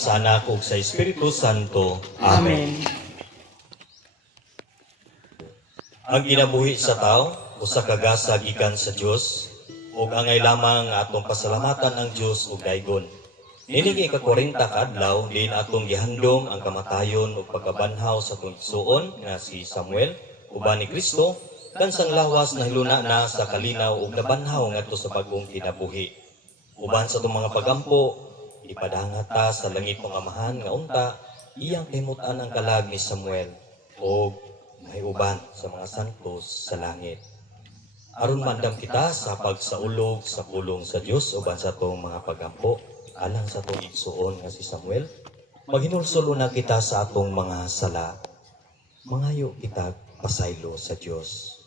sa Anak ug sa Espiritu Santo. Amen. Ang ginabuhi sa tao usa ka gasa gikan sa Dios ug angay lamang nga atong pasalamatan ang Dios ug daygon. Nining ika-40 ka adlaw din atong gihandom ang kamatayon ug pagkabanhaw sa atong igsuon nga si Samuel uban ni Kristo kan sang lawas na hiluna na sa kalinaw ug nabanhaw ngadto sa bag-ong kinabuhi. Uban sa itong mga pagampo, ipadangat ta sa langit ng Amahan nga unta, iyang kimutan ang kalag ni Samuel o may uban sa mga santos sa langit. Aron mandam kita sa pagsaulog sa pulong sa Dios uban sa itong mga pagampo, alang sa itong igsuon nga si Samuel, maghinulsulo na kita sa atong mga sala. Mangayo kita pasaylo sa Dios.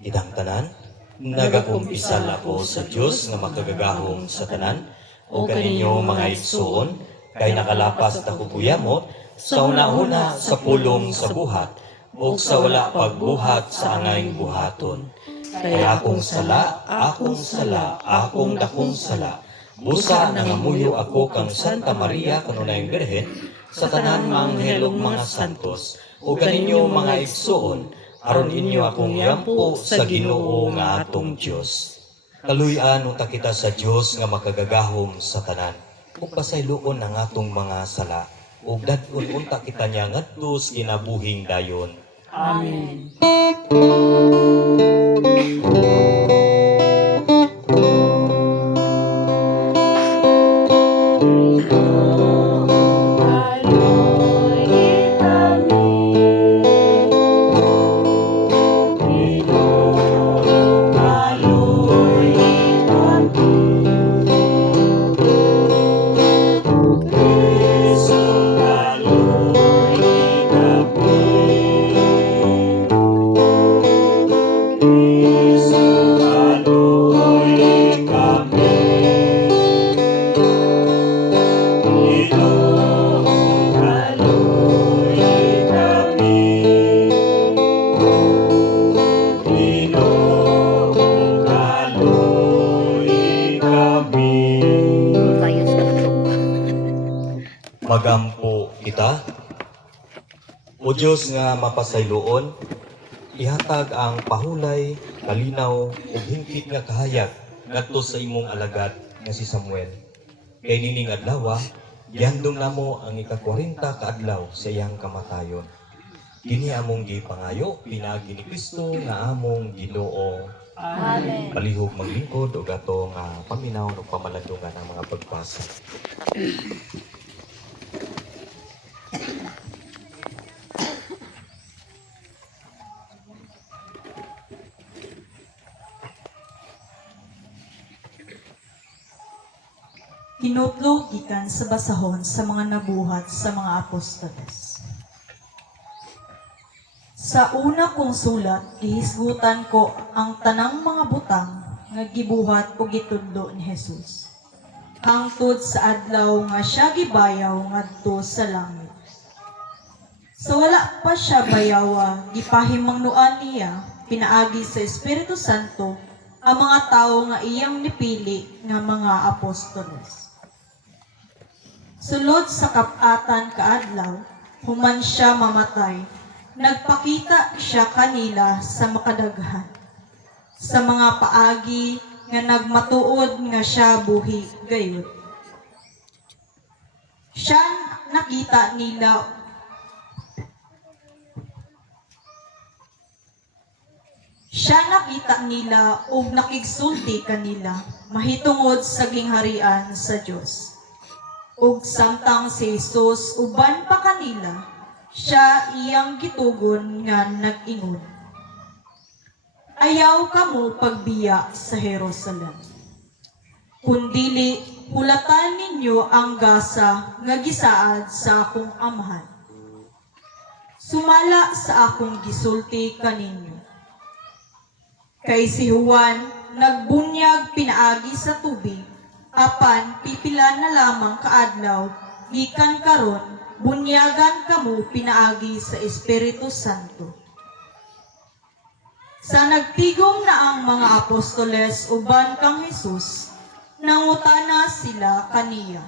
Idang tanan, nagakumpisal ako sa Diyos nga makagagahom sa tanan, o kaninyo mga igsuon, kay nakalapas na kukuyamot, sa una-una sa pulong sa buhat, o sa wala pagbuhat sa angayng buhaton. Kaya akong sala, akong dakong sala, busa nangamuyo ako kang Santa Maria kanunayang Birhen, sa tanan mga anghel ug mga santos, o kaninyo mga igsuon, aron inyo akong yampo sa Ginoo nga atong Dios. Kaluy-an unta kita sa Dios nga makagagahom sa tanan, ug pasayloon ang atong mga sala, ug dadkon unta kita niya ngadto sa kinabuhing dayon. Amen. Magampo kita. O Diyos nga mapasayloon, ihatag ang pahulay, kalinaw, ug hingpit nga kahayag ngadto sa imong alagad nga si Samuel. Kay nining adlaw, gihandom namo ang ika-40 ka adlaw sa iyang kamatayon. Kini among gipangayo pinaagi ni Kristo nga among Ginoo. Amen. Palihog maglingkod og ato nga paminaw ug pamalandungan ang mga pagpasa. Kinutlo gikan sa basahon sa mga nabuhat sa mga apostoles. Sa una kong sulat, gihisgutan ko ang tanang mga butang nga gibuhat o gitundo ni Jesus. Hangtod sa adlaw nga siya gibayaw ngadto sa langit. Sa wala pa siya bayawa, gipahimangnuan niya, pinaagi sa Espiritu Santo, ang mga tao nga iyang nipili nga mga apostoles. Sulod sa kapatan kaadlaw, human siya mamatay, nagpakita siya kanila sa makadaghan. Sa mga paagi nga nagmatuod nga siya buhi gayud. Siya nakita nila ug nakigsulti kanila mahitungod sa gingharian sa Dios. Ug samtang si Jesus uban pa kanila, siya iyang gitugon nga nag-ingon. Ayaw kamo pagbiya sa Jerusalem. Kundili hulatan ninyo ang gasa nga gisaad sa akong amahan. Sumala sa akong gisulti kaninyo. Kay si Juan nagbunyag pinaagi sa tubig, apan pipila na lamang kaadlaw, gikan karon bunyagan kamo pinaagi sa Espiritu Santo. Sa nagtigom na ang mga apostoles uban kang Jesus, nangutana sila kaniya.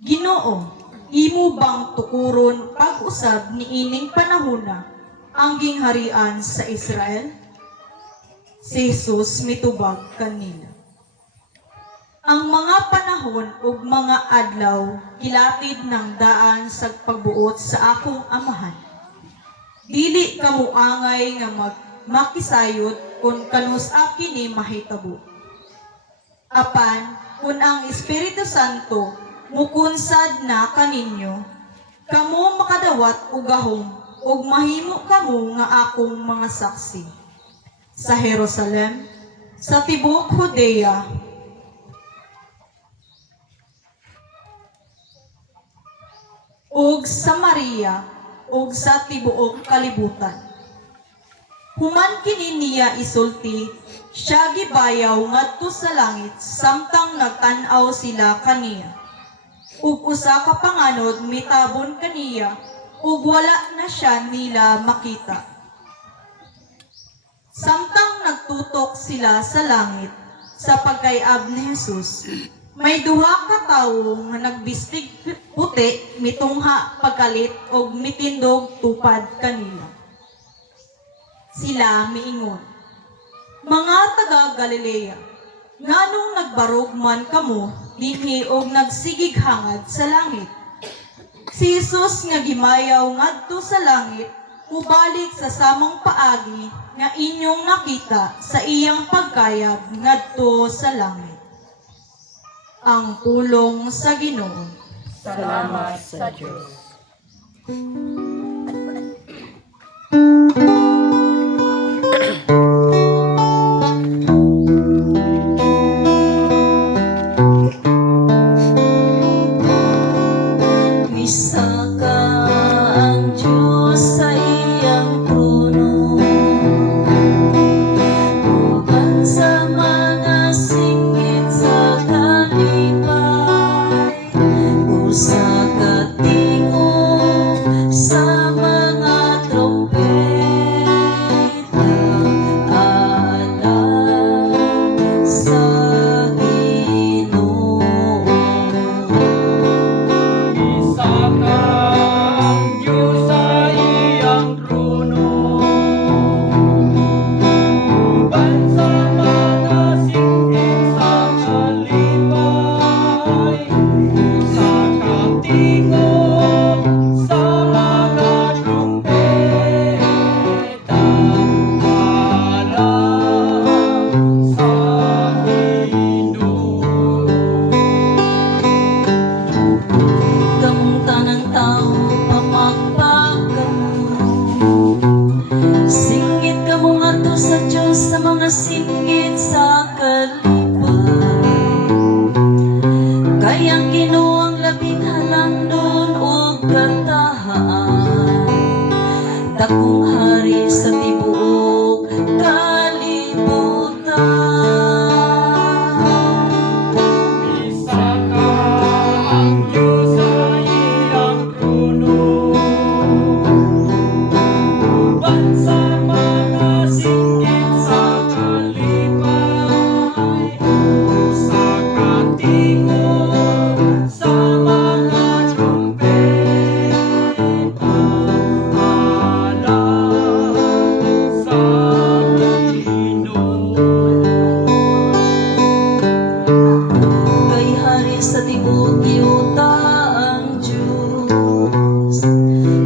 Ginoo, imo bang tukuron pag-usab ni ining panahona ang gingharian sa Israel? Si Jesus mitubag kanila. Ang mga panahon ug mga adlaw kilapid ng daan sa pagbuot sa akong amahan. Dili kamo angay nga makisayod kung kanus kini mahitabo. Apan kun ang Espiritu Santo mukunsad na kaninyo, kamo makadawat og gahom ug mahimo kamo nga akong mga saksi sa Jerusalem, sa tibuok Judea, ug Samaria, ug sa tibuok kalibutan. Human kini niya isulti, siya gibayaw ngadto sa langit samtang nagtan-aw sila kaniya. Ug usa ka panganod mitabon kaniya, ug wala na siya nila makita. Samtang nagtutok sila sa langit sa pagkayab ni Jesus, may duha ka tawo nga nagbistig puti mitungha pagkalit og mitindog tupad kanila. Sila miingon, mga taga Galilea, nganong nagbarog man kamo dinhi og nagsigig hangad sa langit? Si Jesus nga gimayaw ngadto sa langit mubalik sa samang paagi nga inyong nakita sa iyang pagkayag ngadto sa langit. Ang pulong sa Ginoo. Salamat sa Diyos. Misaka ang Diyos sa iyang trono, uban sa mga singit sa kalipay, usa ka tingog sa mga trompeta, alam sa Ginoo. Isaka ang Diyos sa iyang trono, uban sa mga singit sa kalipay, Isaka tingog sa mga trumpeta, alam sa Ginoo. Kamong tanang tao pamagpag kamo, singgit kamo ngadto sa Diyos sa mga singgit sa kalipay. Kay ang Ginoo ang labing halangdon ug katahaan, dakong hari sa tibuok kalibutan. Isaka ang Diyos sa iyang trono, uban sa mga singit sa kalipay, usa ka tingog sa mga trumpeta, alam sa Ginoo. Kay hari sa tibuok yuta ang Diyos,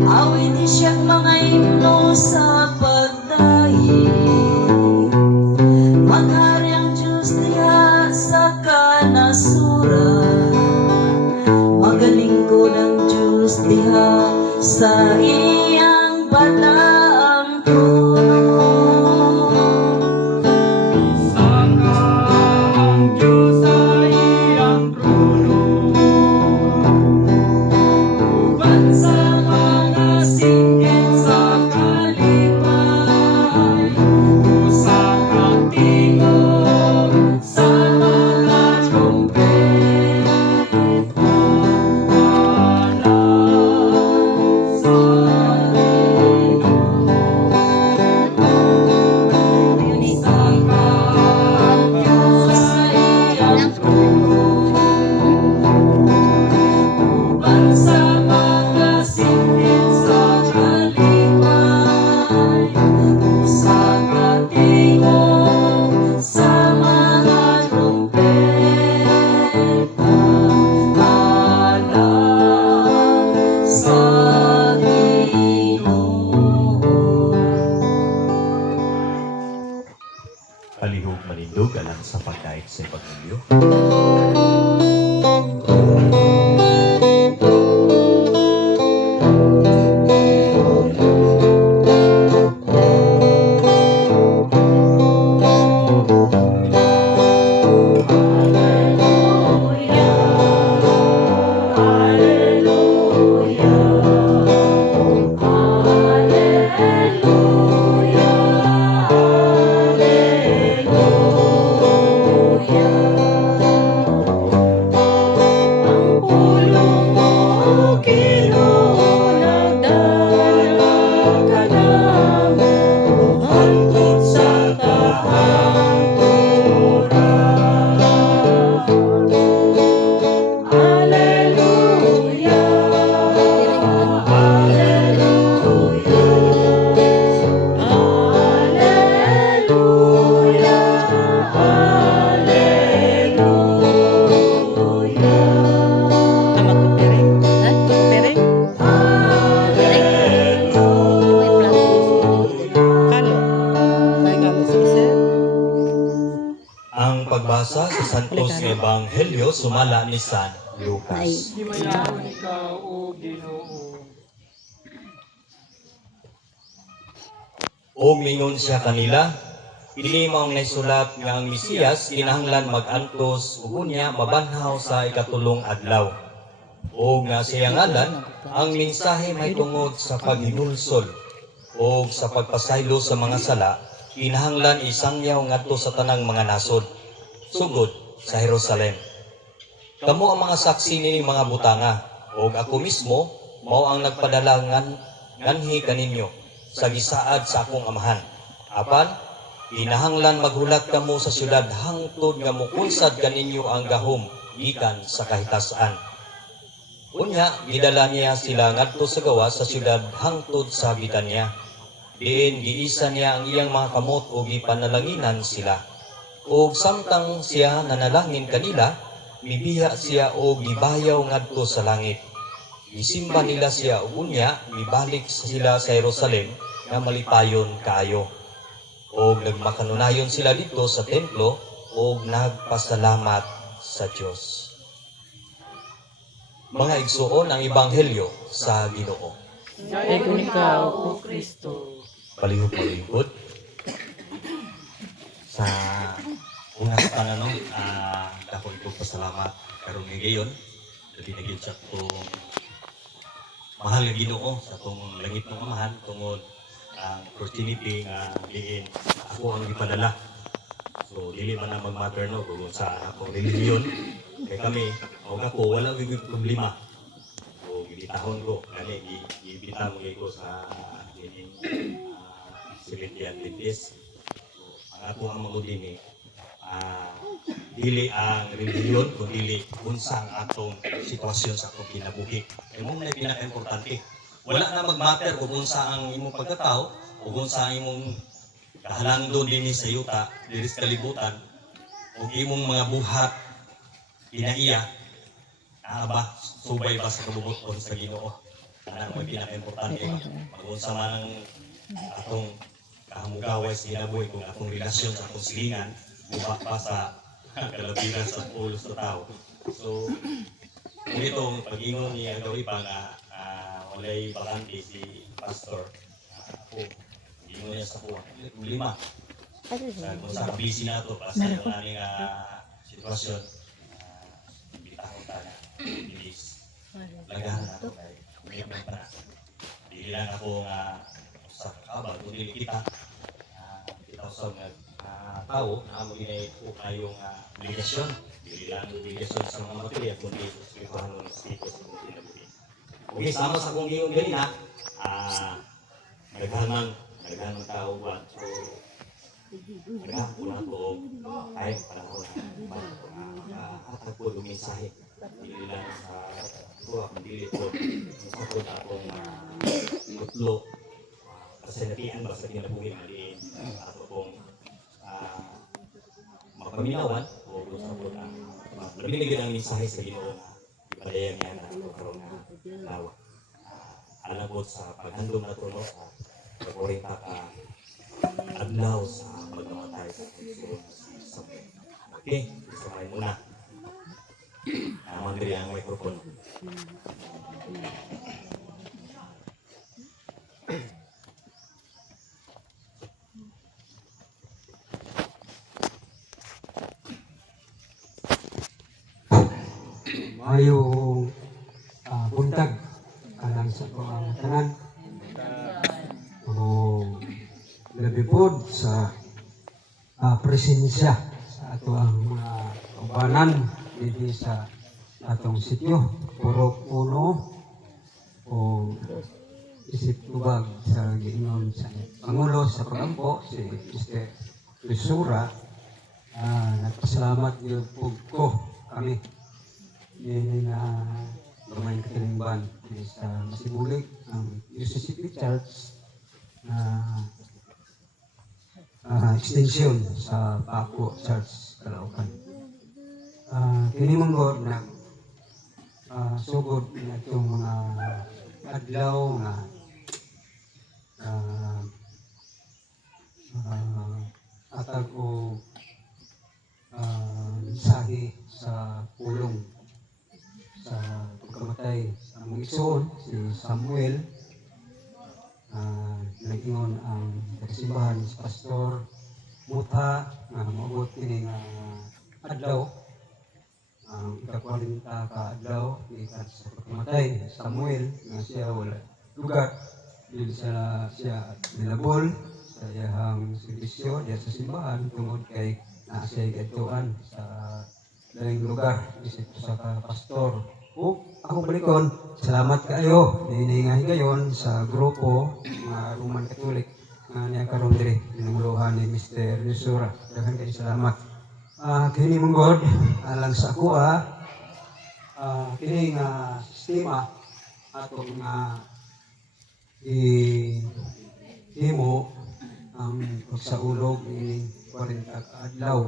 awit siyang mga himno sa pagdaig. Maghari ang Diyos diha sa kanasuran, magalingkod ang Diyos diha sa iyang balaang trono. Isaka ang Diyos sa iyang trono, uban sa mga singit sa kalipay, usa ka tingog sa mga trumpeta, alam sa Ginoo. Ang pulong mo, Ginoo, nagdala ka namo hangtod sa kahangturan. Alleluia, alleluia, alleluia. Ang pagbasa sa Santos nga Ebanghelyo sumala ni San Lucas. Himayaw ikaw, O Ginoo. O mingon siya kanila, dili mao ang naisulat nga ang Mesiyas kinahanglan mag-antos ug unya mabanhaw sa ikatulong adlaw. O nga siya ngalan ang mensahe may tungod sa paghinulsol o sa pagpasaylo sa mga sala, kinahanglan isangyaw ngadto sa tanang mga nasod sugod sa Jerusalem. Kamo ang mga saksi nini mga butanga, o ako mismo mao ang nagpadala nganhi kaninyo sa gisaad sa akong amahan. Apan, kinahanglan maghulat kamo sa syudad hangtod nga mukunsad kaninyo ang gahom gikan sa kahitasan. Unya, gidala niya sila ngadto sa gawas sa syudad hangtod sa Betania. Diin giisa niya ang iyang mga kamot o gipanalanginan sila. O samtang siya nanalangin kanila, mibiya siya o gibayaw ngadto sa langit. Gisimba nila siya ug unya mibalik sila sa Jerusalem nga malipayon kaayo. O nagmakanunayon sila dito sa templo o nagpasalamat sa Dios. Mga igsuon ang ebanghelyo sa Ginoo. Dayon ikaw, O Kristo. Palihog sa unang tanong, dako itong pasalamat karon nga gayon labi na gyud sa itong mahal nga Ginoo sa itong langit ng amahan tungod ang opportunity nga diin ako ang gipadala. So dili man na mag-matter no kung sa akong religion kay kami o ako wala gyud problema. So gibitahon ko kani gibitaw mo ko sa dining Seventh-day Adventist. Ang ato ang mga dini, dili ang religion, kundi unsa ang atong sitwasyon sa atong kinabuhi. Kaya mo na pinaka-importante. Wala na mag-matter kung unsa ang imong pagkatao, o unsa ang imong kahalangdon din sa yuta, diri sa kalibutan, o imong mga buhat, kinaiya, ba, subay ba sa kabubuton sa Ginoo. Anang may pinaka-importante, pag-unsa man ang atong kahamugaway sa kinabuhi kung atong relasyon sa atong silingan, buba pa sa kalabigan sa ulo sa tao. So, kung itong pag-ingon niya gawin pa nga walay bakante si pastor, ako, ingon niya sa kuha, lima. Kung sa busy na ito, para sa maraming sitwasyon, bitahon tayo, bilis. Lagahan na ito, may pa na. Dili lang ako sa kabal, kundi kita sa mga tao na maginay po kayong obligasyon. Dili lang obligasyon sa mga materya, kundi sa spiritual ng Espiritu sa mga kinabuhi. Okay, sama sa kong gingon ganina, naghanang tao ba? So, naghapunan ko kahit panahon na hatag ko yung mensahe. Dili lang sa kuha, kundi ito sa kung akong mutlo kasinatian ba sa kinabuhi maliin ato pong mapaminawan o gusto ko na binigyan ang mensahe sa Ginoo na ipadayan niya na ito karoon na lawa. Alabot sa paghandom na ito sa pag-orita ka adlaw sa pagkamatay sa pagsusunod si Samuel. Okay, isamahin muna. Mandiri ang microphone. Maayong buntag kanang sa mga tanan. O labi pod sa presensya sa ato ang mga kaubanan dito sa atong sityo. Puro puno o isip tubag sa giingon sa Pangulo sa Pagampo, si Mr. Resura. Nagpasalamat yung ko kami. Yan na lumayan katilingban sa Masibulig, ang UCCP Church na extension sa Paco Church, Caloocan. Kini manggod na sugod na itong mga adlaw nga atag o mensahe sa pulong sa pagkamatay sa mga igsoon, si Samuel. Nag-ingon ang kasimbahan si Pastor Mutha nga maabot kini nga adlaw, ang ika-40 ka adlaw ikat sa pagkamatay ni Samuel nga siya wala lugar dili siya nilabol sa iyang serbisyo diya sa simbahan tungod kay naa siya gatuan sa daling lugar isip sa pastor. O ako balikon, salamat kaayo dinhi nga higayon sa grupo nga Roman Catholic nga niya karon diri pinanguluhan ni Mr. Resura. Daghan kay salamat. Kini manggod alang sa ako kini nga sistema ato nga himo ang pagsaulog ni 40 ka adlaw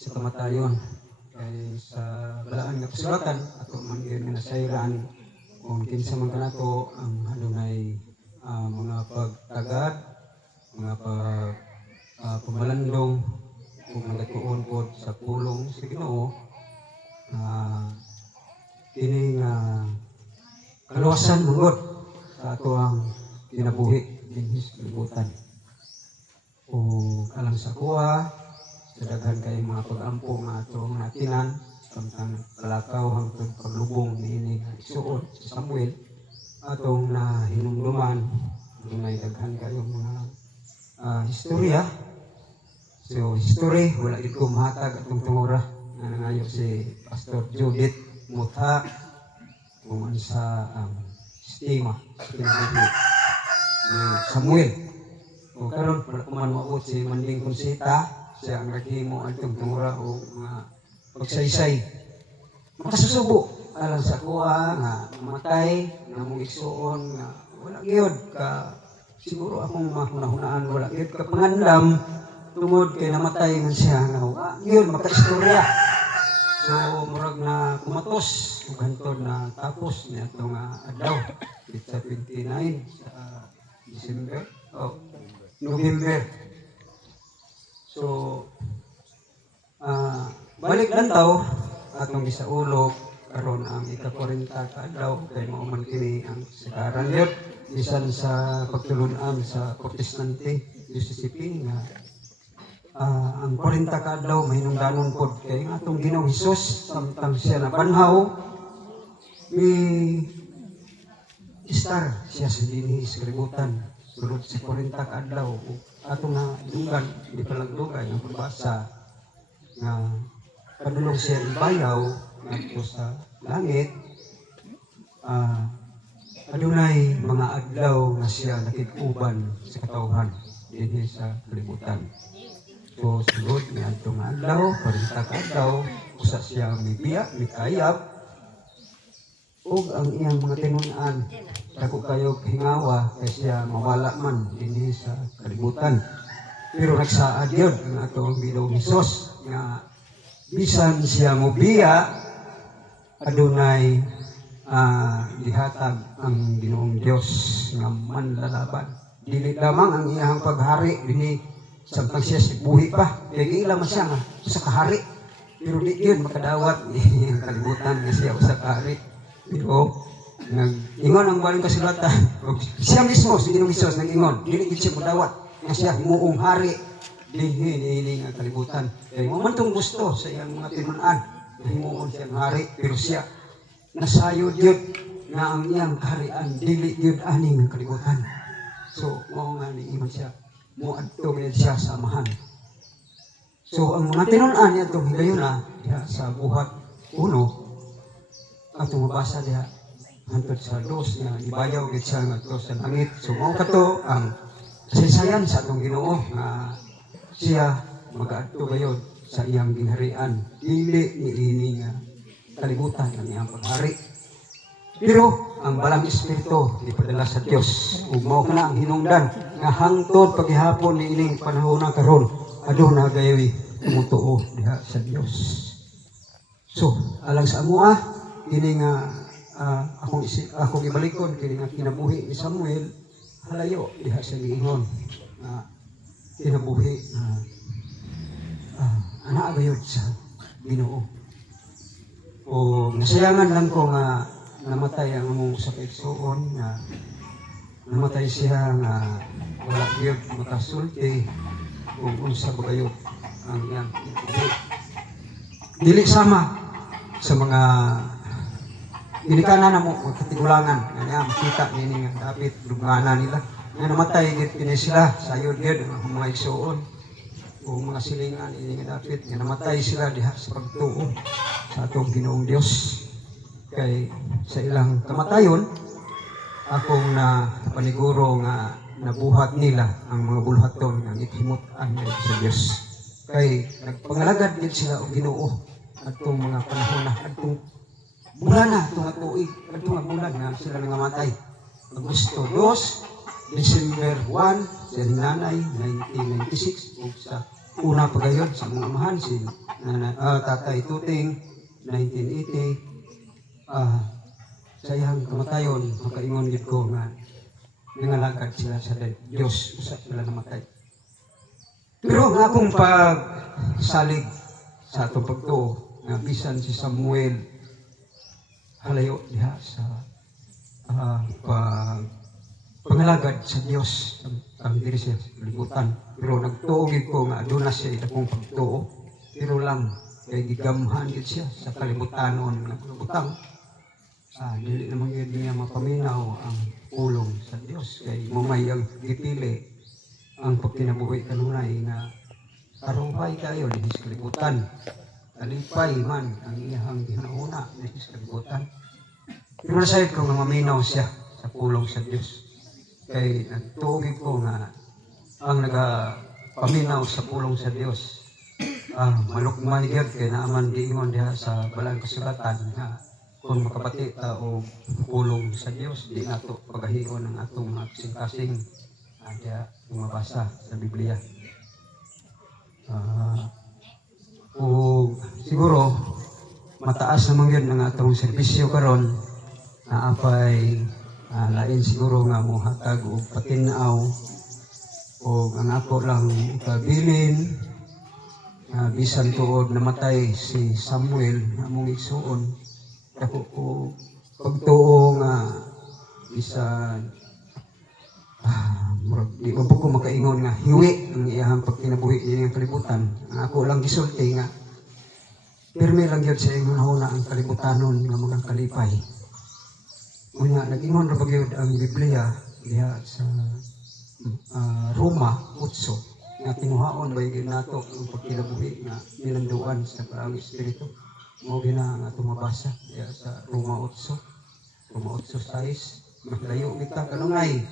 sa kamatayon kay sa balaan nga kasulatan ato man gyud nasayran kung kinsa man kanato ang adunay mga pagtagad, mga pamalandong kung nagatuon po sa pulong sa Ginoo. Kini nga kaluwasan mungod sa ato ang kinabuhi dinhis kalibutan. O alang sa kuha sa daghan kay mga pag-ampo nga atong natinan samtang palakaw hangtod paglubong niini nga igsuon sa Samuel atong nahinumduman may daghan kayong mga istorya. So history wala gid ko mahatag atong tungora nga nangayo si Pastor Judith Mutha kung ano sa sistema sa kinabuhi ni Samuel. O karon wala ko man maabot si Manding Consita, siya ang naghimo atong tungura o mga pagsaysay. Makasusubo alang sa kuha nga namatay nga mong igsuon nga wala gyud ka siguro akong mahunahunaan wala gyud ka pangandam tungod kay namatay man siya nga wala gyud makaistorya. So murag na kumatos ug hantod na tapos ni atong adlaw sa 29 sa December November. So balik lantaw atong gisaulog karon ang ika-40 ka adlaw kay mao man kini ang sikaran yun bisan sa pagtulun-an sa Protestante UCCP nga ang 40 ka adlaw mahinungdanon pod kay ang atong Ginoong Hesus samtang siya nabanhaw mi star siya sa dinhi sa kalibutan sulod sa 40 ka adlaw atong dugan di palagdugay ang pagbasa nga padulong siya ibayaw ngadto sa langit. Adunay mga adlaw nga siya nakig-uban sa katawhan dinhi sa kalibutan. So sulod ni adtong adlaw 40 ka adlaw usa siya mibiya mikayap ug ang iyang mga tinun-an dako kayo hingawa kay siya mawala man dinhi sa kalibutan. Pero nagsaad yun ang atong Ginoong Hesus nga bisan siya mobiya adunay dihatag ang Ginoong Dios nga manlalaban. Dili lamang ang iyang paghari dinhi samtang siya buhi pa kay ila man siya nga usa ka hari pero di yun makadawat ang kalibutan nga siya usa ka hari. Pero nag-ingon ang baling kasulatan siya mismo si Ginoong Hesus nag-ingon dili gid siya madawat nga siya muong hari dinhi nga kalibutan. Kay mo man tong gusto sa iyang mga tinun-an himuon siyang hari pero siya nasayod yun nga ang iyang kaharian dili gyud ani nga kalibutan. So mao nga niingon siya moadto gyud siya sa amahan. So ang mga tinun-an niya itong higayuna diha sa buhat 1 atong mabasa diha hantod sa 2 nga ibayaw gyud siya ngadto sa langit. So mao kato ang kasaysayan sa atong Ginoo nga siya mag-adto gayud sa iyang ginharian dili niini nga kalibutan ang iyang paghari. Pero ang balang espiritu ipadala sa Dios ug mao kana ang hinungdan nga hangtod paghihapon niining panahon na karon aduna gayoy tumutuo diha sa Dios. So alang sa amoa kini nga akong ibalikon kini nga kinabuhi ni Samuel halayo diha sa giingon kinabuhi ana gayud sa Ginoo. O nasayangan lang ko nga namatay ang among sa kaigsuon nga namatay siya nga wala gyud makasulti kung unsa ba kayo ang iyang dili sama sa mga inikana na mo katigulangan nga niya makita nini nga David dugana nila nga namatay gyud kini sila sayod gyud ang mga igsuon o mga silingan ini nga David nga namatay sila diha sa pagtuo sa atong Ginoong Dios. Kay sa ilang kamatayon akong na paniguro nga nabuhat nila ang mga bulhaton nga gihimut-an sa Dios. Kay nagpangalagad gid sila og Ginoo adtong mga panahon na adtong bulan na adtong tuig adtong bulan nga sila nangamatay. Agosto 2, December 1 sa nanay 1996 ug sa una pagayod sa mga amahan si Tatay Tuting 1980 sa iyang kamatayon makaingon gid ko nga nangalagad sila sa Dios usa sila namatay. Pero ang akong pagsalig sa atong pagtuo nga bisan si Samuel halayo diha sa pangalagad sa Dios ang diri siya sa kalibutan. Pero nagtuo gid ko nga aduna siya akong pagtuo pero lang kay gigamhan gid siya sa kalibutanon nga butang. Dili naman yun niya mapaminaw ang pulong sa Dios kay mamay ang gipili ang pagkinabuhi kanunay nga karumpay kayo dihis kalibutan alipay man ang iyang ginauna dihis kalibutan. Pero nasayod ko nga maminaw siya sa pulong sa Dios kay nagtuogid ko nga ang nagapaminaw sa pulong sa Dios malukmay gyud kay naaman giingon diha sa balang kasulatan nga kung makapati ta o pulong sa Dios di nato pagahion ang atong mga kasing-kasing diha mabasa sa Biblia. O siguro mataas naman yun ang atong serbisyo karon na apay lain siguro nga mohatag og patinaw o ang ako lang ikabilin bisan tuod namatay si Samuel among igsuon ako ko pagtuo nga bisan di ko makaingon nga hiwi ang iyang pagkinabuhi niyang kalibutan. Ako lang gisulti nga pirmi lang yun sa ingon na ang kalibutanon nga mga kalipay. Unya nag-ingon ra gyud ang Biblia diha sa Roma 8 nga tinuhaon ba gyud nato ang pagkinabuhi nga nilanduan sa parang espiritu. Mo gina nga tumabasa diha sa Roma 8 6 maglayo kita kanunay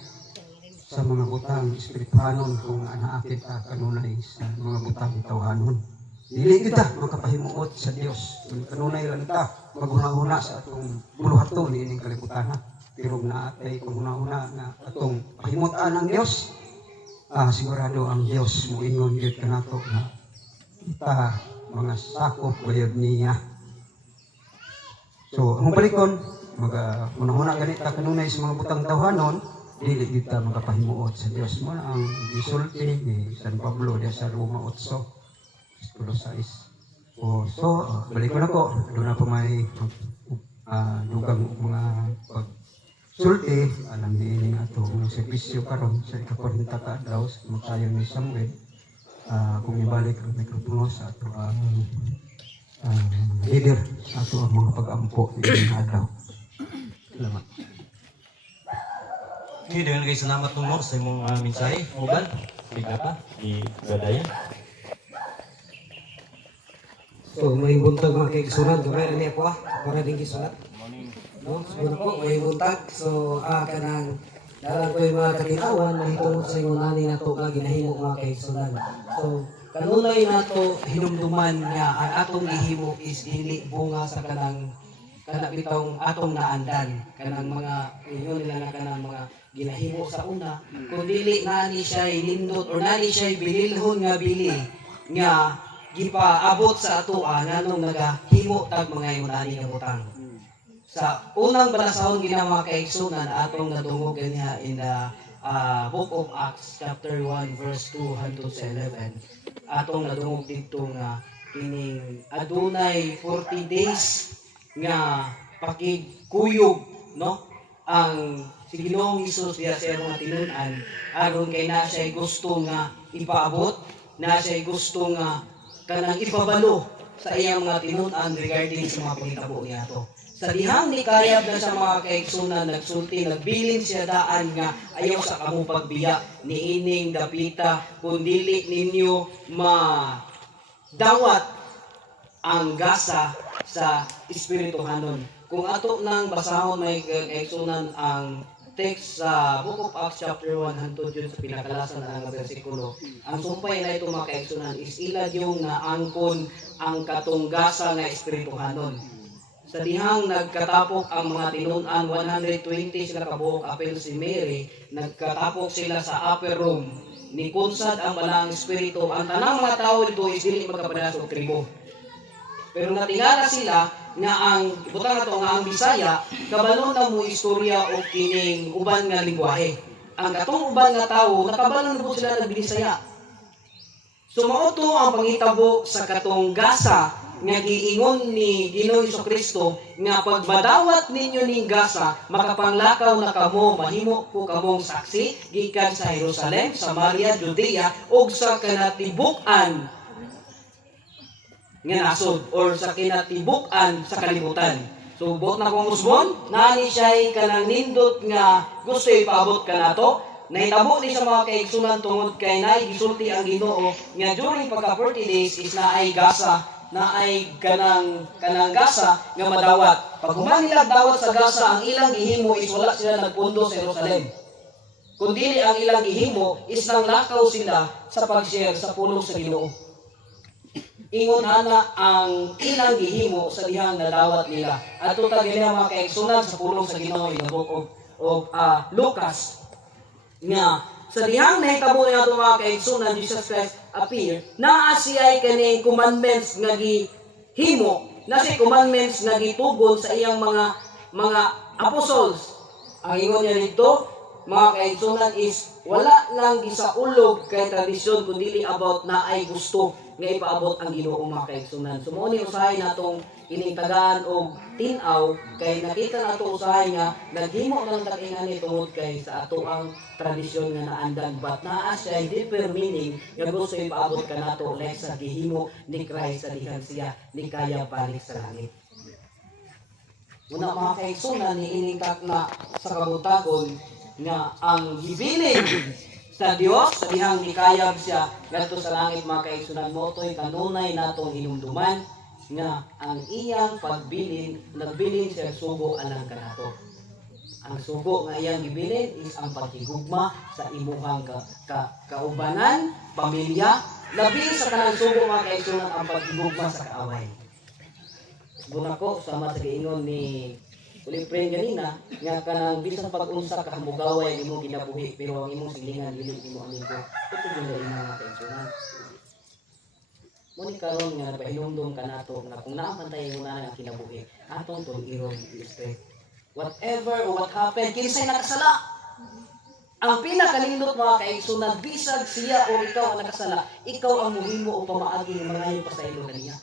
sa mga butang espirituhanon kung anaakit ta kanunay sa mga butang tawhanon. Dili kita makapahimuot sa Dios. Kanunay lang ta maghuna-huna sa atong buluhaton ining kalibutan. Pero naatay kung huna-huna nga atong pahimutan ang Dios. Sigurado ang Dios mo ingon gyud kanato na kita mga sakop bayad niya. So, ang palikon una-una ganita kanunay sa mga butang tawhanon dili kita makapahimuot sa Dios mo ang gisulti ni San Pablo diya sa Roma 8 6. So balik ko na ko doon na pa may dugang mga pagsulti alam niini ato ng serbisyo karon sa ika-40 ka adlaw sa magtayon ni Samuel kung ibalik ang mikropono sa ato ang leader sa ato ang mga pag-ampo ni adlaw. Salamat. Okay, dengan kay salamat mo sa imong mensahe. Uban, bigla pa, i-gadayan. So, may buntag mga kaigsunan, gamay na ako para din gisulat. No, siguro po, may buntag. So, kanang dalang ko yung mga katinawan, mahitungod sa inyo nani na ito nga ginahimo mga kaigsunan. So, kanunay na ito hinumduman nga ang atong gihimo is dili bunga sa kanang bitong atong naandan kanang mga inyo nila na kanang mga ginahimo sa una kung dili nani siya nindot or nani siya bililhon nga bili nga gipaabot sa atoa nganong nagahimo tag mga yunani nga butang sa unang balasahon ginawa kay kaigsunan atong nadungog kaniya in the Book of Acts chapter 1 verse 2 hangtod sa 11 atong nadungog dito nga kining adunay 40 days nga pakigkuyog no ang si Ginoong Hesus diya sa mga tinun-an aron kay na siya gusto nga ipaabot na siya gusto nga kanang ipabalo sa iyang mga tinun-an regarding sa mga pagitabo niya to. Sa dihang ni kayab na sa mga kaigsunan nagsulti nagbilin siya daan nga ayaw sa kamo pagbiya niining dapita kun dili ninyo dawat ang gasa sa espirituhanon. Kung ato nang basahon may kaigsunan ang text sa Book of Acts chapter 1 hangtod yun sa pinakalasan na nga bersikulo. Ang sumpay na ito mga kaigsunan is ila yung naangkon ang katunggasa nga espirituhanon. Sa dihang nagkatapok ang mga tinun-an 120 sila kabuok apel si Mary, nagkatapok sila sa upper room. Ni kunsad ang balang espiritu, ang tanang mga tao dito is dili magkapadas og tribo. Pero natingala sila nga ang ibutang nato nga ang Bisaya kabalon na mo istorya o kining uban nga lingwahe. Ang katong uban nga tawo nakabalon po sila ng Bisaya. So mauto ang pangitabo sa katong gasa nga giingon ni Ginoong Jesucristo nga pagmadawat ninyo ning gasa makapanglakaw na kamo mahimo ko kamong saksi gikan sa Jerusalem, Samaria, Judea ug sa kanatibuk-an nga nasod or sa kinatibuk-an sa kalibutan. So buot na kong usbon nani siya kanang nindot nga gusto ipaabot kanato. Nahitabo ni sa mga kaigsunan tungod kay naay gisulti ang Ginoo nga during pagka 40 days is naay gasa na ay kanang gasa nga madawat. Pag human nila dawat sa gasa, ang ilang gihimo is wala sila nagpundo sa Jerusalem. Kung dili ang ilang gihimo is nang lakaw sila sa pag-share sa pulong sa Ginoo. Ingon ana ang ilang gihimo sa dihang nadawat nila. At tutag nila mga kaigsunan sa pulong sa Ginoo in the book of Lucas nga sa dihang nahitabo niya ito mga kaigsunan, Jesus Christ appear, naa siya kaning commandments nga gihimo, na siya commandments nga gitugon sa iyang mga apostles. Ang ingon niya dito, mga kaigsunan is, wala lang gisaulog kay tradisyon, kundi about na ay gusto nga ipaabot ang Ginoo mga kaigsunan. So mo ni usahay natong iningtagaan og tinaw kay nakita nato usahay nga naghimo ng takingani tungod kay sa ato ang tradisyon nga naandan but naa siya deeper meaning nga gusto ipaabot kanato like sa gihimo ni Christ sa dihan siya ni kaya balik sa langit. Una mga kaigsunan ni iningkat na sa kabutagon nga ang gibilin sa Dios sa dihang gikayab siya ngadto sa langit mga kaigsunan mo toy kanunay natong hinumduman nga ang iyang nagbilin siya sugo alang kanato. Ang sugo nga iyang gibilin is ang paghigugma sa imuhang kaubanan, pamilya, labi sa kanang sugo mga kaigsunan ang paghigugma sa kaaway. Buna ko sama sa giingon ni uling friend ganina nga kanang bisan pag-unsa ka mugaway imo ginabuhi pero ang imong silingan dili imo amigo. Ito gyud ang mga kaigsunan. Muni karon nga napahinumdum kanato nga kung naa man tayo una nga kinabuhi atong tong-iron respect. Whatever or what happened kinsay nakasala. Ang pinakalindot mga kaigsunan bisag siya o ikaw ang nakasala, ikaw ang muhimo o pamaagi ng mangayo pa sa ilo kaniya.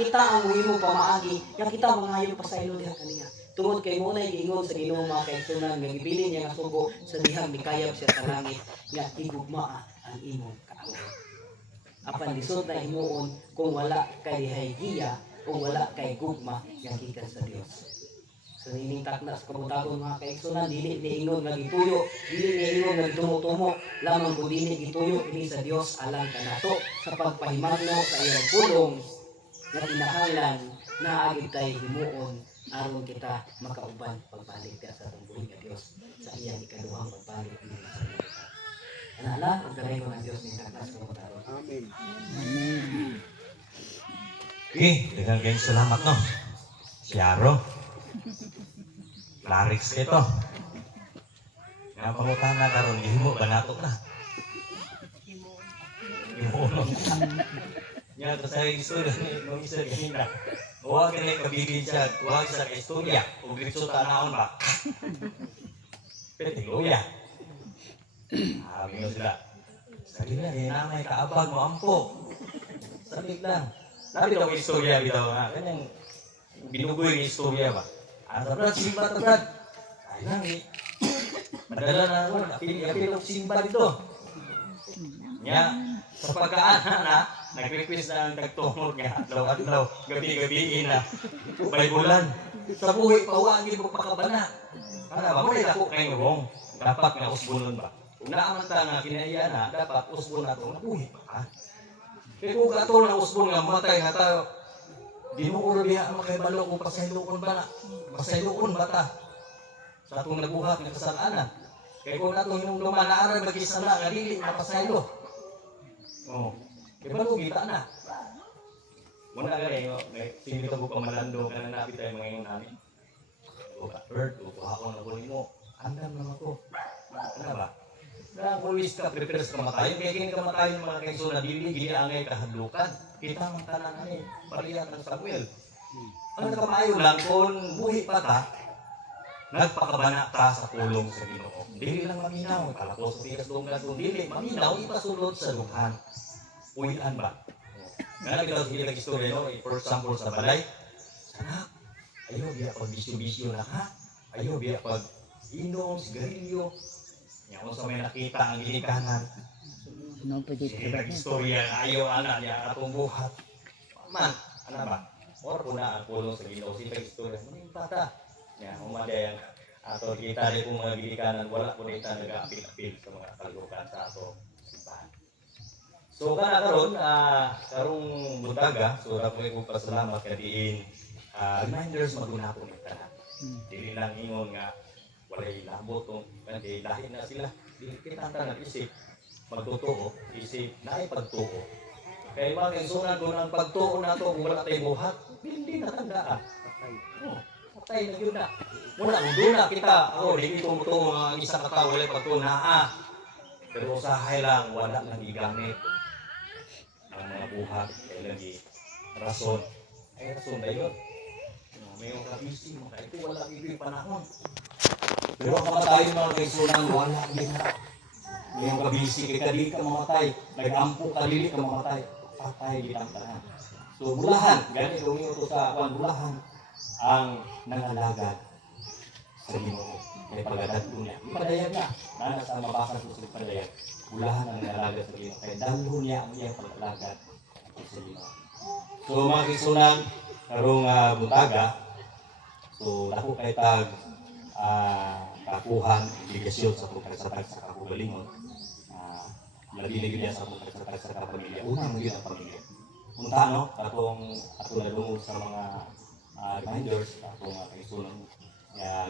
Kita ang muhimo pamaagi nga kita mangayo pa sa ilo diha kaniya. Tungod kay mo na giingon sa Ginoo mga kaigsunan nga gibilin niya nga sugo sa dihang mikayab siya sa langit nga higugmaa ang imong kaaway. Apan lisod na himuon kung wala kay haygiya, kung wala kay gugma nga gikan sa Dios. Sa nining takna sa kabutagon mga kaigsunan, dili niingon nga gituyo, dili niingon nga gitumo-tumo, lamang kung dili gituyo ini sa Dios alang kanato sa pagpahimangno sa iyang pulong nga kinahanglan na agid tay himuon aron kita makauban pagbalik ka sa atong buhi nga Dios sa iyang ikaduhang pagbalik dili sa lupa. Ana ug garay ko ng Dios ning takna sa kabutagon. Okay, daghang kayong salamat no. Siaro. Larix ito. Nga pangutan na karon gihimo ba nato na? Gihimo. Nga to sa istorya ni nung isa kanina. Huwag na kabibin siya, huwag sa istorya. Ug dito tanahon ba? Pwede luya. Sabi nga sila. Sabi na, nanay kaabag mo ampo. Sabi lang. Sabi daw istorya bitaw nga. Kanyang binugoy ng istorya ba? Ano brad, simba to brad. Ay lang eh. Madala na ako, apil ng simba dito. Nya, sa pagkaan na, nag-request na ang tagtungod nga, adlaw-adlaw, gabi-gabiin na, baybulan. Sa buhay, pawagin mo pakabana. Para ba, muli ako kayo wrong. Dapat nga usbunon ba? Kung naaman ta nga kinaiya na, dapat usbon na ito, nabuhi pa. Kaya kung katulong na usbon nga, matay nga tayo, di mo ulo diha makibalo kung pasayloon ba na. Pasayloon ba ta? Sa atong nabuhat ng kasalanan. Kaya kung atong yung lumanaaran mag-isala, nga dili mapasaylo. Oo. Kaya ba kita na? Muna ka rin, sinito ko pamalando ka na napit tayo mga yung namin. O ka-bird, o kuhakon ako mo. Andam naman ko. Ano ba? Kaya always ka prepare sa kamatayon. Kaya kini kamatayon ng mga kaiso na dili, giangay kahadlukan. Kita ang tanan ani, pariyat ng Samuel. Ang kamayo lang kung buhi pa ta, nagpakabana ta sa pulong sa Ginoo. Dili lang maminaw, kalapos sa tigas lunggan kung dili, maminaw, ipasulod sa lukhan. Uwian ba? Nga kita sa hilang istorya, no? For example sa balay, sana, ayaw biya pag bisyo-bisyo na ha? Ayaw biya pag inom, sigarilyo. Yan kung sa may nakita ang ginikanan. Hilang istorya na ayaw anak niya atong buhat. Man, ano ba? Or puna ang pulong sa Ginoo, hilang istorya. Maning bata. Yan, umaday ang ato kita rin kung mga ginikanan, wala po dito nag-apil-apil sa mga kalukan sa ato simbahan. So kana karon karong buntaga, so ra ko pasalamat kay diin reminders maguna po ni tanan. Dili lang ingon nga walay labot o kandi lahi na sila. Dili kita tanan isip magtotoo, isip naay pagtuo. Kay mga kaigsunan kung ang pagtuo nato kung wala tay buhat, hindi natandaan. Patay na yun na. Muna kung doon na kita, di tumutuo ang isang katao walay pagtuo na pero usahay lang, wala nang igamit ang mga buhat, kaya lagi rason. Ay rason na yun. May mga kabisi, mga ito wala ibig panahon. Pero kamatayin mga kaigsunan, wala din na. May mga kabisi, kaya kadili ka mamatay. Nag-ampo kadili ka mamatay. Patay ditang tanan. So bulahan, ganit umingo to sa bulahan ang nangalagad sa Ginoo. May pagdadat ko niya. Ipadayag na. Nana sa mabasa ko sa ipadayag. Bulahan ang nangalagad sa Ginoo. Kaya dalho niya ang iyang paglalagad sa Ginoo. So mga kisunan, karong buntaga, so ako kay tag kakuhan, obligasyon sa pagkagsatag sa kakugalingon. Labi na yun sa pagkagsatag sa kapamilya. Una mo yun ang pamilya. Punta no, ato nalungod sa mga reminders, atong kaisunan,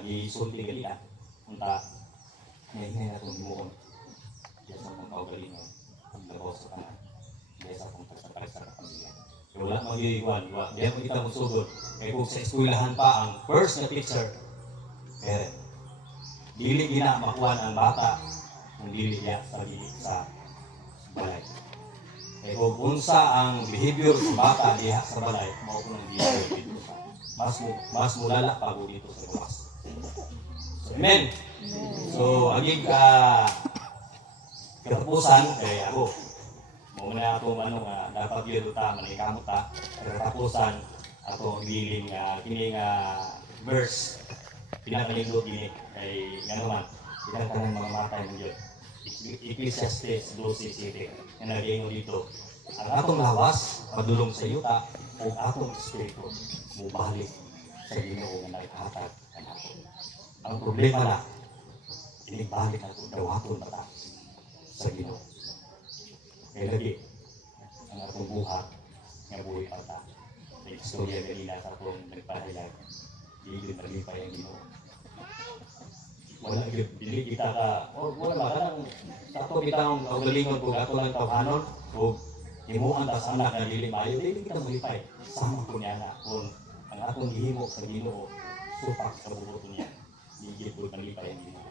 gisulti galian. Punta, ngayon na itong himuon. Diyan sa akong kaugalingon, ang labaw sa tanan. Diyan sa akong pagsatag sa kapamilya. Kaya wala mag-iwan, diyan mo kita magsugod. Kaya kung sa eskwelahan pa ang first na teacher, parent. Dili gina makuha ang bata, ang dili niya sa balay. Kaya kung unsa ang behavior sa bata diha sa balay, mao ko ng behavior dito sa mas mulala pa ko dito sa gawas. So, amen. So agig katapusan kay ako. Mo na atong dapat gyud ta manikamot ta. Katapusan atong giling kini verse pinakaligot gini kay ngano man pinakanan mga matay ng Dios. Ecclesiastes 12:7 nga nag-ingon dito. Ang atong lawas padulong sa yuta ug atong espiritu mubalik sa Ginoo nga naghatag kanato. Ang problema na, inibalik na kung dawakon mata sa Ginoo. Kaya lagi, ang atong buhat, nga buhay pata. Sa istorya ganina sa atong nagpahalag, hindi malipay ang Ginoo. Wala dili kita ka wala ba kanang sa ato bitang kaugalingon kung ato lang tawhanon o himuan ta sa anak nga dili maayo dili kita malipay sama ko niya na kung ang atong gihimo sa Ginoo supak sa bubuto niya di gid malipay ang Ginoo.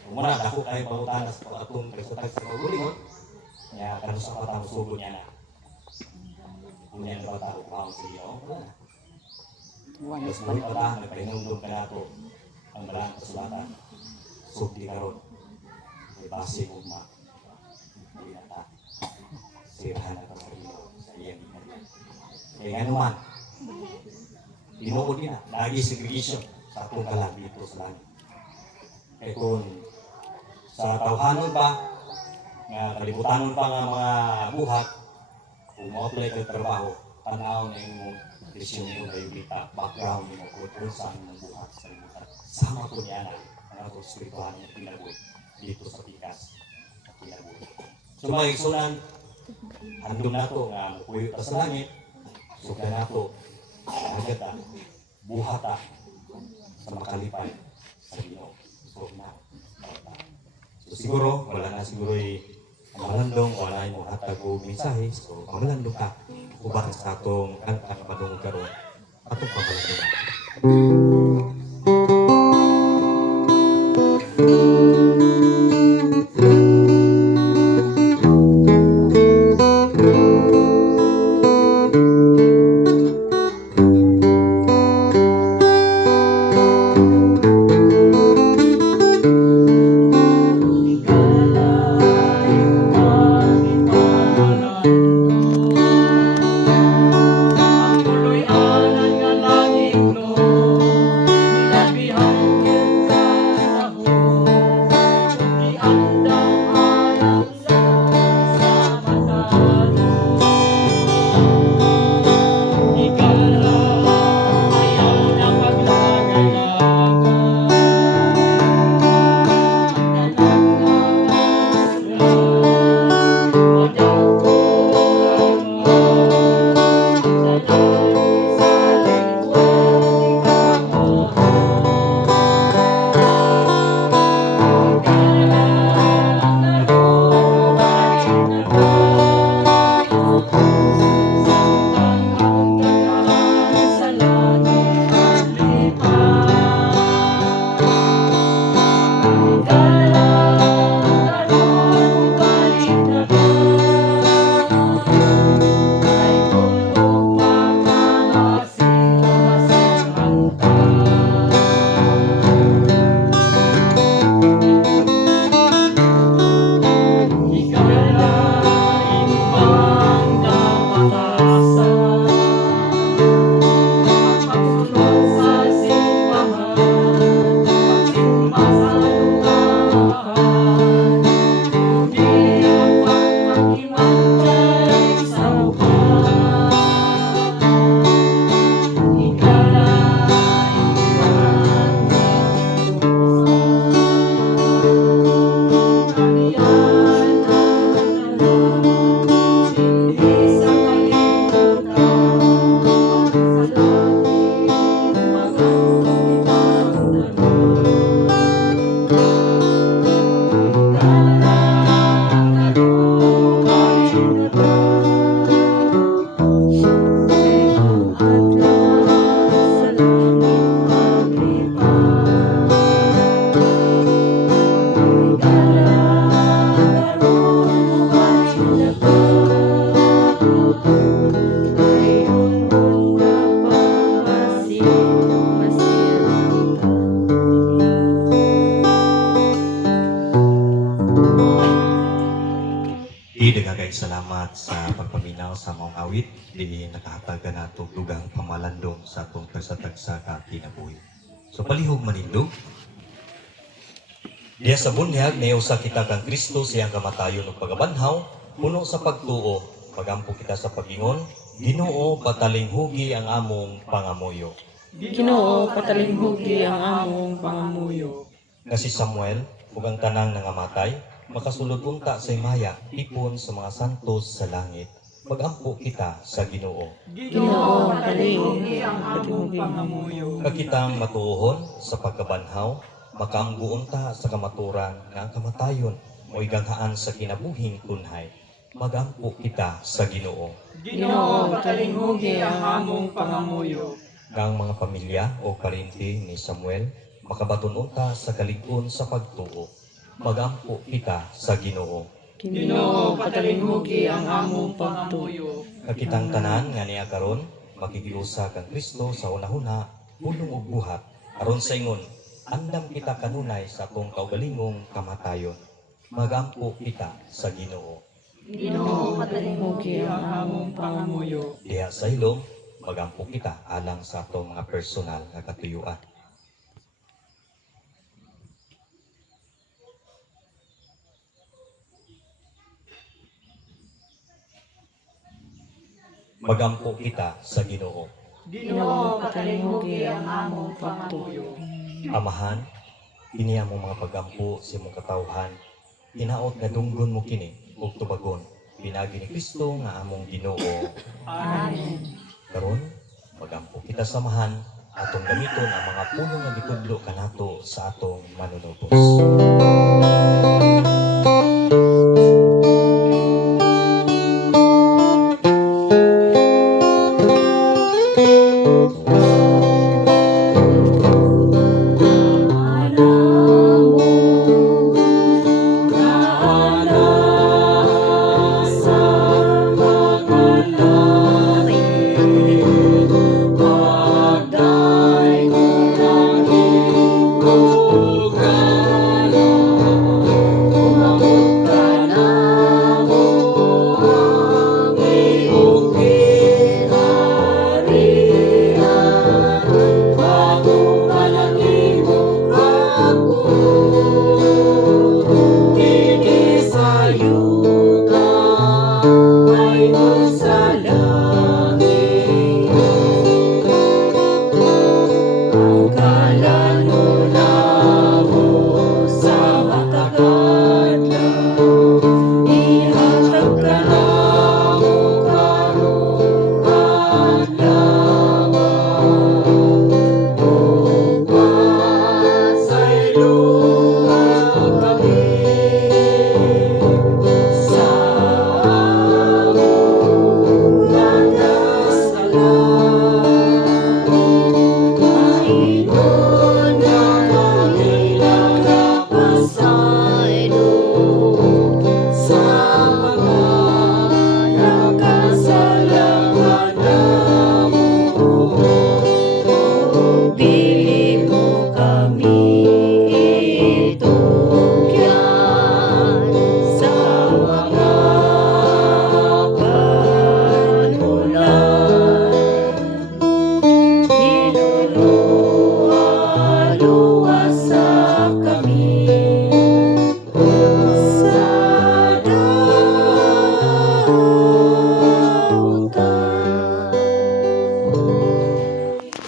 Kung muna dako kay pangutanas sa atong resultag sa kaugalingon nya kanus sa patang sugo niya na kung yan ba ta ko sa Ginoo wala na. Mas buhay pa ta nagpahinungdom ka nato ang balang kasulatan sugdi karon ay base ugma di nata sirahan na sa Ginoo sa iyang ginagmay. Kaya nga naman tinuod niya lagi segregation sa atong kalag dito sa langit. Kaya kung sa tawhanon pa nga kalibutanon pa nga mga buhat kung mo-apply kag trabaho tanaw na yung desisyon mo kayo kita background mo kung saan mo buhat sa libutan sama po niya na ang atong spirituhan niya pinabuhi dito sa pikas at pinabuhi. So mga igsunan, handom na to nga mapuyo ta sa langit, sugdan na to, agad buhat sa makalipay sa Ginoo. So na, so siguro, wala na siguro malandong, wala yung hatag o mensahe, so malandong ka, ubahan sa atong kanta nga madungog karon atong pamalandong. Ang tuloy anan nga langit no, nilabihan Daghang salamat sa pagpaminaw sa maong awit di nakahatag na itong dugang pamalandong sa itong tagsa-tagsa ka kinabuhi. So palihog manindog. Diya sa bunyag, may usa kita kang Kristo siyang kamatayon ug pagabanhaw, puno sa pagtuo, pagampo kita sa pagingon, Ginoo pataling hugi ang among pangamuyo. Ginoo, patalinghugi ang among pangamuyo. Nga si Samuel, ug ang tanang nangamatay, makasulod unta sa imaya, ipon sa mga santos sa langit. Magampo kita sa Ginoo. Ginoo, patalinghugi ang among pangamuyo. Kakitang matuohon sa pagkabanhaw, makaamgo unta sa kamaturan nga ang kamatayon o iganghaan sa kinabuhing tunhay. Magampo kita sa Ginoo. Ginoo, patalinghugi ang among pangamuyo. Nga ang mga pamilya o parinti ni Samuel, makabaton unta sa kalig-on sa pagtuo. Magampo kita sa Ginoo. Ginoo, patalinghugi ang among pagtuyo. Kakitang tanan nga niya karon, makikiusa kang Kristo sa hunahuna, pulong ug buhat, aron sa ingon, andam kita kanunay sa atong kaugalingong kamatayon. Magampo kita sa Ginoo. Ginoo, patalinghugi ang among pangamuyo. Diha sa ilong, magampo kita alang sa atong mga personal nga katuyuan. Magampo kita sa Ginoo. Ginoo, patalinghugi ang among pagtuyo. Amahan, kini among mga pagampo sa imong katawhan. Hinaot nga dunggon mo kini ug tubagon. Pinagi ni Kristo nga among Ginoo. Amen. Karon, magampo kita samahan atong gamiton ang mga pulong nga gitudlo kanato sa atong manunubos.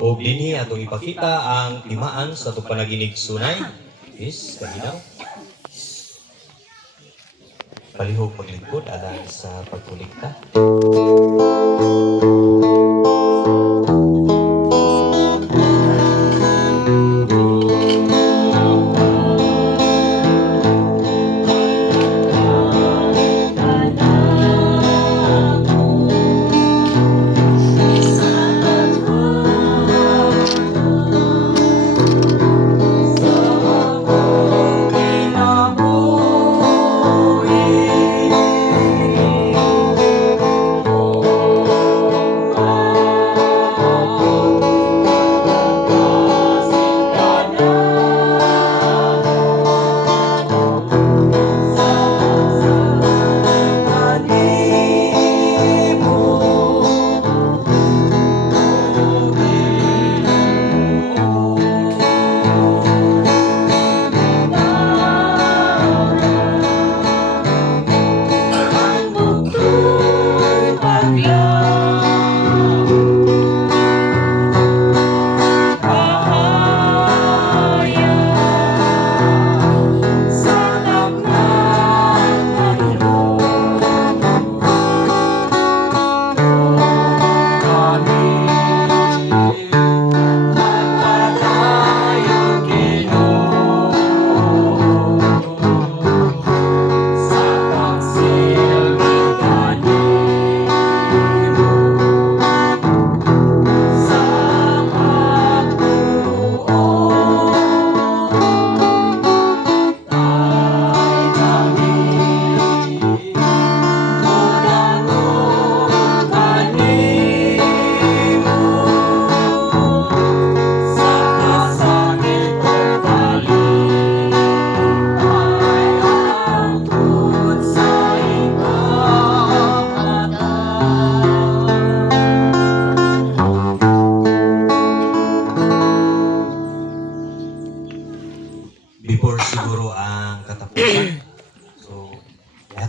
O dinhi atong ipakita ang timaan sa atong panaginig sunay. Is, kaminaw. Palihog paglingkod alang sa pagkulikta.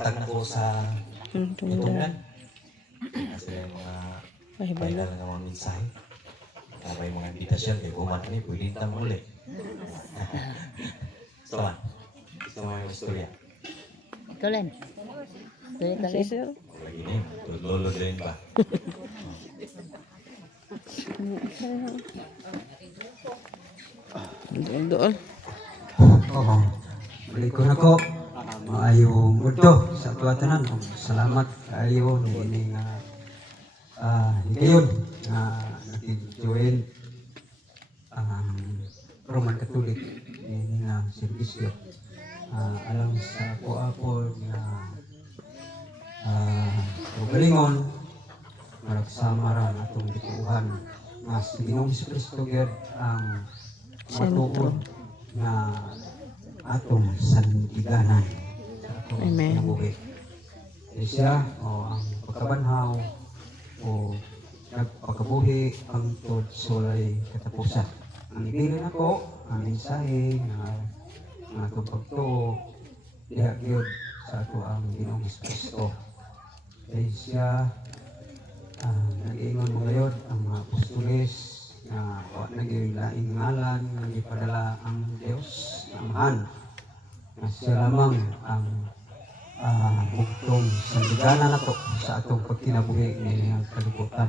ihatag na ko sa itungan. Kasi yung mga final na mga mensahe. May mga invitation kay kuman ni pwede ta muli. So, gusto mo yung istorya? Tulen. Tulen kali. Lagi ni, lolo din ba? Doon. Oo. Balik ko na ko. Maayong udto sa tuwatanan. Salamat kayo ni nga higayon na nag-join ang Roman Catholic ni nga serbisyo. Alam sa po nga galingon maragsama ra atong gituhan nga si Ginoong Jesucristo gyud ang matuod nga atong sandiganan sa atong kinabuhi. Siya o ang pagkabanhaw o nagpakabuhi ang tod sulay katapusan. Ang ibilin ako, ang mensahe nga atong pagtuo diha gyud sa ato ang Ginoong Jesucristo. Kaya siya nag-iingon mo ngayon ang mga apostoles na naging laing ngalan na ipadala ang Diyos na Amahan na siya lamang ang bugtong sandiganan nato sa atong pagkinabuhi ng kalibutan.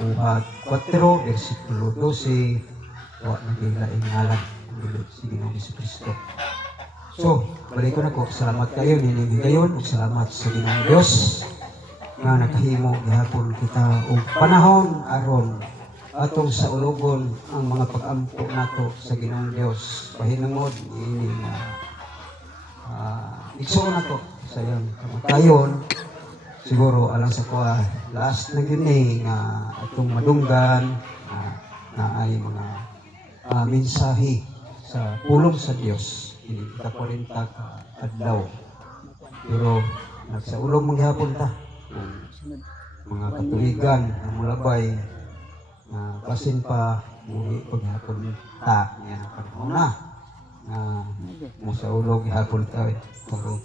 Buhat 4, versikulo 12, naging laing ngalan ang si Ginoong Jesucristo. So, balik ko na ko, salamat kayo, ninigay kayo, salamat sa Ginoong Diyos nga nakahimo gihapon kita og panahon aron atong sa ulugon ang mga pag-ampo nato sa Ginoong Dios pahinungod ini igsuon nato sa iyang kamatayon. Siguro alang sa kuha last na gini nga atong madunggan na ay mga mensahe sa pulong sa Dios ini kita 40 ka adlaw pero nagsaulog maghapon ta mga katuigan na mulabay na basin pa muli paghapon ta niya panahon na mo sa ulog hapon ta pero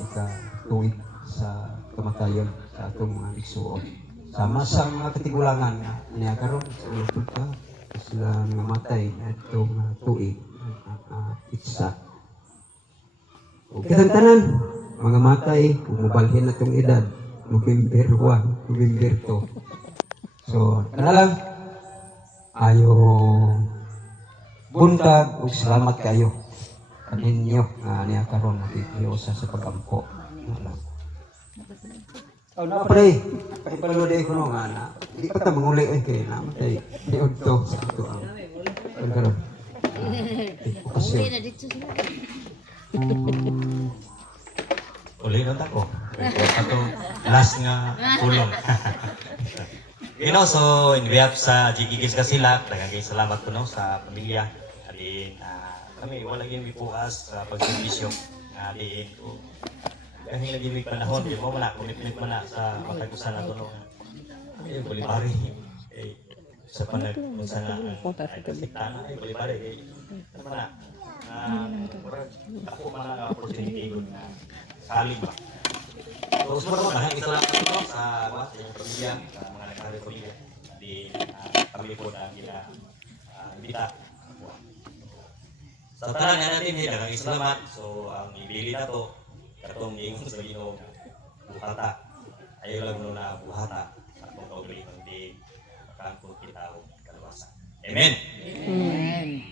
ikatuig sa kamatayon sa atong mga igsuon sama sa mga katigulangan niya karon sa ulog ta sila namatay atong tuig itsa o tanan mga matay umubalhin na itong edad November 1, November 2. So, lang, ayo buntag ug salamat kayo kaninyo niya karon nakikiusa sa pagampo. Na pre, pahipalo day ko no nga na. Di pa ta manguli kay na matay. Di udto sa ito ang karon. Okasyon. Uli na tako. Atong last nga pulong. So in behalf sa Jigigis Kasilak, daghang salamat po no sa pamilya. Alin kami wala gyud mipuas sa pagserbisyo nga diin ko. Kami lagi may panahon, di mo wala commitment man na sa matagusan nato no. Bolivare. Sa panagpunsa na kasiktan Bolivare na ako man ang opportunity na saling ba. So, sobrang maraming salamat po sa yung pamilya, sa mga nagkari pamilya. Di kami po na imbita. Sa tanan nga natin, daghang salamat. So, ang ibili na to, katong ingon sa Ginoo, buhata. Ayaw lang na buhata sa atong kaugalingon di makangkong kita o kalawasa. Amen? Amen.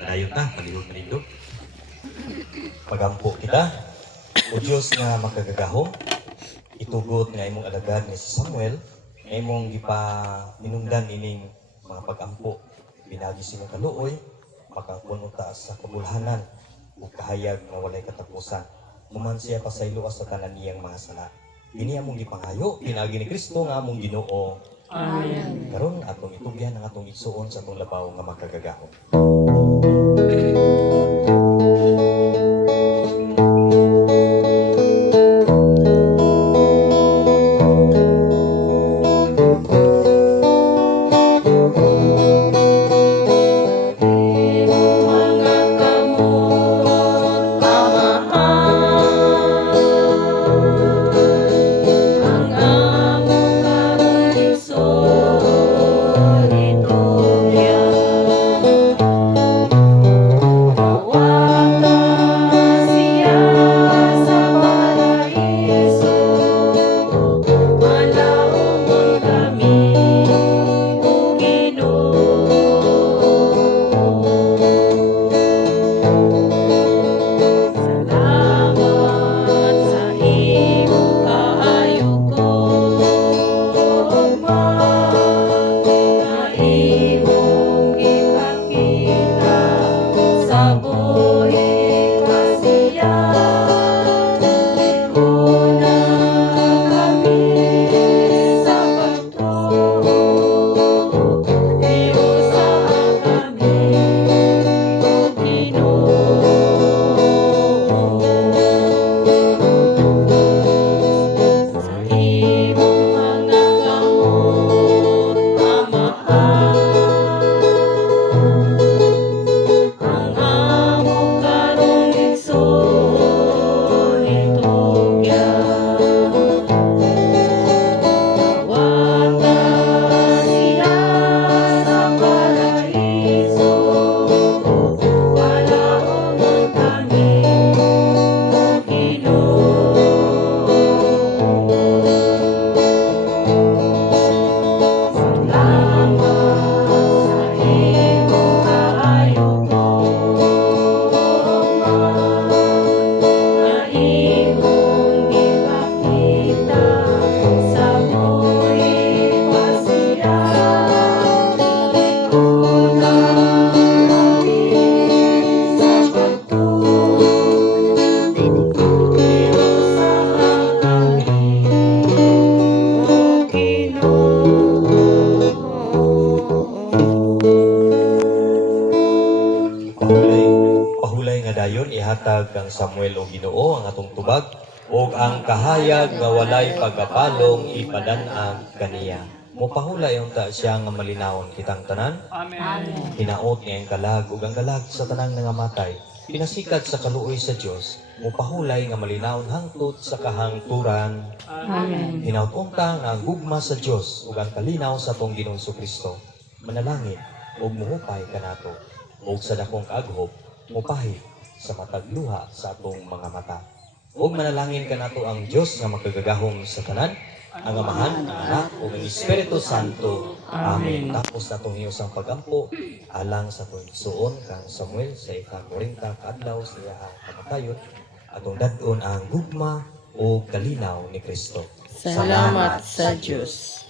Padayon ta, palihog-palihog. Pagampo kita. O Diyos nga makagagahom, itugot nga imong alagad nga si Samuel, nga imong gipaminungdan ining mga pagampo. Binagi silang kaluoy, makapuno ta sa kabulhanan o kahayag nga walay katapusan. Muman siya pasaylo sa tanan niyang mga sala. Ini among gipanghayo, pinagi ni Kristo nga among Ginoo. Amen. Karon atong itugyan ang atong igsuon sa atong labaw nga makagagahom. Mga kamot, amahan. kang Samuel o Ginoo ang atong tubag ug ang kahayag nga walay pagkapalong ipadan-ag kaniya. Mopahulay unta siya nga malinawon kitang tanan. Amen. Hinaot niya ang kalag ug ang kalag sa tanang nangamatay. Pinasikat sa kaluoy sa Dios, mopahulay nga malinawon hangtod sa kahangturan. Amen. Hinaot unta nga ang gugma sa Dios ug ang kalinaw sa atong Ginoong Kristo. Manalangin ug muhupay kanato ug sa dakong kaaghop mupahid sa matag luha sa atong mga mata. Ug manalangin kanato ang Dios nga makagagahom sa tanan, ang Amahan, ang Anak, ug ang Espiritu Santo. Amen. Tapos natong hiyos ang pagampo, alang sa atong suon kang Samuel sa ika-40 kaadlaw sa iyahang kamatayon, atong dadon ang gugma o kalinaw ni Kristo. Salamat sa Diyos.